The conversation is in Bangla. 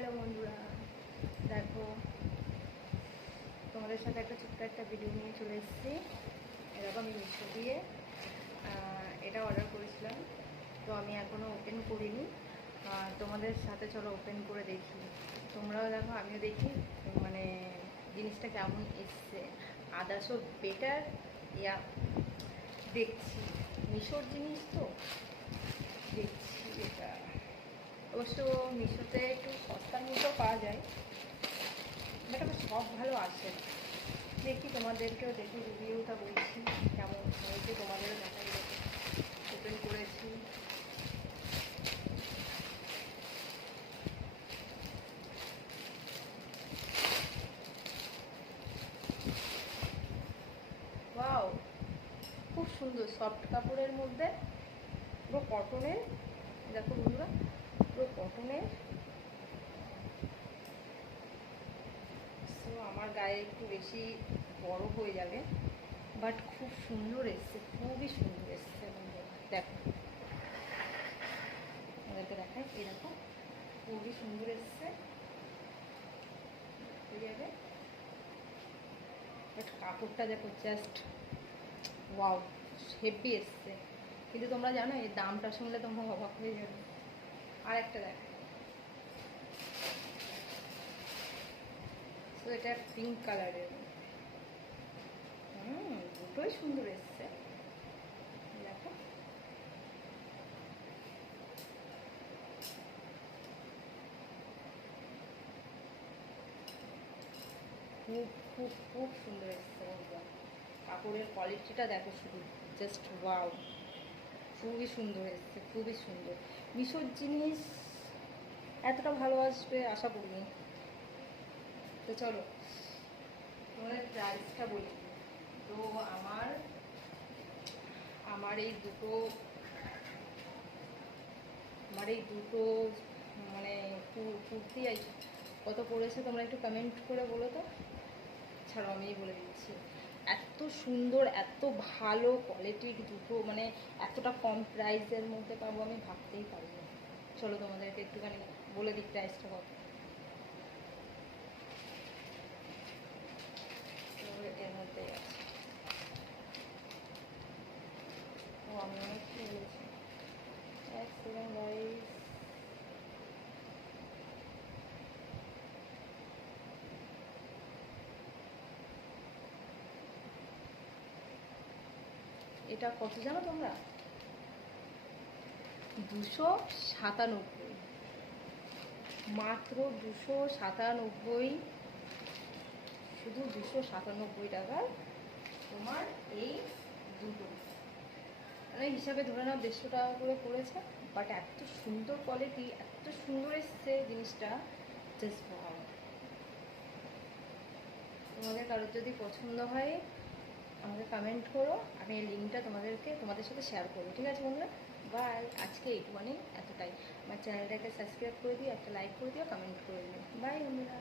হ্যালো বন্ধুরা, দেখো তোমাদের সাথে একটা ছোট্ট একটা ভিডিও নিয়ে চলে এসেছি। এরকম আমি মিশো দিয়ে এটা অর্ডার করেছিলাম, তো আমি এখনও ওপেন করিনি। তোমাদের সাথে চলো ওপেন করে দেখি, তোমরাও দেখো আমিও দেখি মানে জিনিসটা কেমন এসছে। আদার্সও বেটার ইয়া দেখছি, মিশোর জিনিস তো দেখছি। এটা অবশ্য মিশোতে একটু সস্তার মধ্যেও পাওয়া যায়, বাট আমার সব ভালো আসে না। দেখি তোমাদেরকেও দেখি রিভিউটা বলছি কেমন হয়েছে, তোমাদেরও দেখাই যাবে। ওপেন করেছি, ওয়াও খুব সুন্দর সফট কাপড়ের মধ্যে, পুরো কটনের। দেখো বন্ধুরা, পুরো কটনের। তো আমার গায়ে একটু বেশি বড় হয়ে যাবে, বাট খুব সুন্দর এসছে, খুবই সুন্দর এসছে বন্ধুরা। দেখো আমাদেরকে দেখাই, এরকম খুবই সুন্দর এসছে। হয়ে যাবে, বাট কাপড়টা দেখো জাস্ট ওয়াও, হেভি এসছে। কিন্তু তোমরা জানো এর দামটা শুনলে তোমরা অবাক হয়ে যাবে। আর একটা দেখো, তো এটা পিঙ্ক কালারের, দুটোই সুন্দর এসছে। দেখো খুব খুব খুব সুন্দর এসছে বন্ধুরা। কাপড়ের কোয়ালিটিটা দেখো শুধু, জাস্ট ওয়াও, খুবই সুন্দর এসছে, খুবই সুন্দর। মিশোর জিনিস এতটা ভালো আসবে আশা করিনি। তো চলো তোমাদের প্রাইসটা বলি। তো আমার আমার এই দুটো মানে কুর্তি কত পড়েছে তোমরা একটু কমেন্ট করে বলো তো। ছাড়ো আমিই বলে দিচ্ছি। এত সুন্দর, এত ভালো কোয়ালিটির দুটো, মানে এতটা কম প্রাইসের মধ্যে পাবো আমি ভাবতেই পারবো না। চলো তোমাদেরকে একটুখানি বলে দিই প্রাইসটা কত। এর মধ্যে আছে, ও আমি অনেক বলেছি। এক সেকেন্ড গাইস, এটা কত জানো তোমরা? 297, মাত্র 297, শুধু 297 টাকার তোমার এই দুটো, মানে হিসাবে ধরে নাও 150 টাকা করে পড়েছে। বাট এত সুন্দর কোয়ালিটি, এত সুন্দর এসছে জিনিসটা, জাস্ট ভালো। তোমাদের কারোর যদি পছন্দ হয় আমাকে কমেন্ট করো, আমি এই লিঙ্কটা তোমাদের সাথে শেয়ার করবো, ঠিক আছে বন্ধুরা? বাই, আজকে এইটুখানি, এতটাই। আমার চ্যানেলটাকে সাবস্ক্রাইব করে দিও, একটা লাইক করে দিও, কমেন্ট করে দিও। বাই বন্ধুরা।